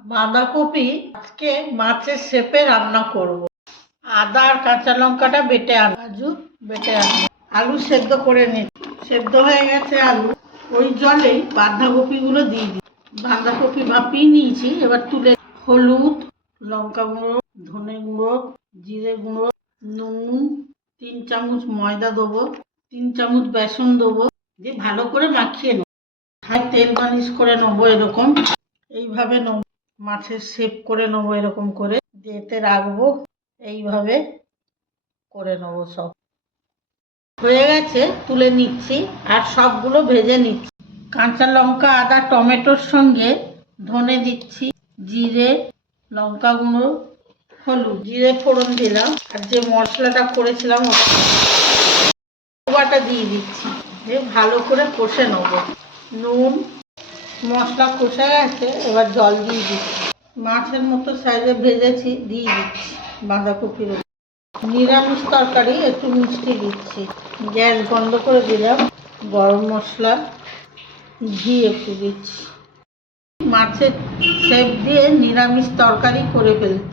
বাঁধাকপি আজকে মাছের শেপে রান্না করব। আদা আর কাঁচা লঙ্কাটা বেটে কাজু বেটে আনবো। আলু সেদ্ধ করে নিই। সেদ্ধ হয়ে গেছে আলু, ওই জলেই বাঁধাকপিগুলো দিয়ে দিই। বাঁধাকপি ভাপিয়ে নিয়েছি, এবার তুলে হলুদ, লঙ্কা গুঁড়ো, ধনে গুঁড়ো, জিরে গুঁড়ো, নুন, 3 চামচ ময়দা দেবো, 3 চামচ বেসন দেবো, দিয়ে ভালো করে মাখিয়ে নেবো। তেল মালিশ করে নেবো, এরকম এইভাবে নেবো, মাছের শেপ করে নেবো, এরকম করে দিয়েতে রাখবো। এইভাবে করে নেবো। সব হয়ে গেছে, তুলে নিচ্ছি আর সবগুলো ভেজে নিচ্ছি। কাঁচা লঙ্কা, আদা, টমেটোর সঙ্গে ধনে দিচ্ছি, জিরে, লঙ্কা গুঁড়ো, হলুদ, জিরে ফোড়ন দিলাম, আর যে মশলাটা করেছিলাম ওটা দিয়ে দিচ্ছি, দিয়ে ভালো করে কষে নেবো। নুন, মশলা কষে গেছে, এবার জল দিয়ে দিচ্ছি। মাছের মতো সাইজে ভেজেছি, দিয়ে দিচ্ছি বাঁধাকপির। নিরামিষ তরকারি, একটু মিষ্টি দিচ্ছি। গ্যাস বন্ধ করে দিলাম। গরম মশলা, ঘি একটু দিচ্ছি। মাছের শেপ দিয়ে নিরামিষ তরকারি করে ফেলছি।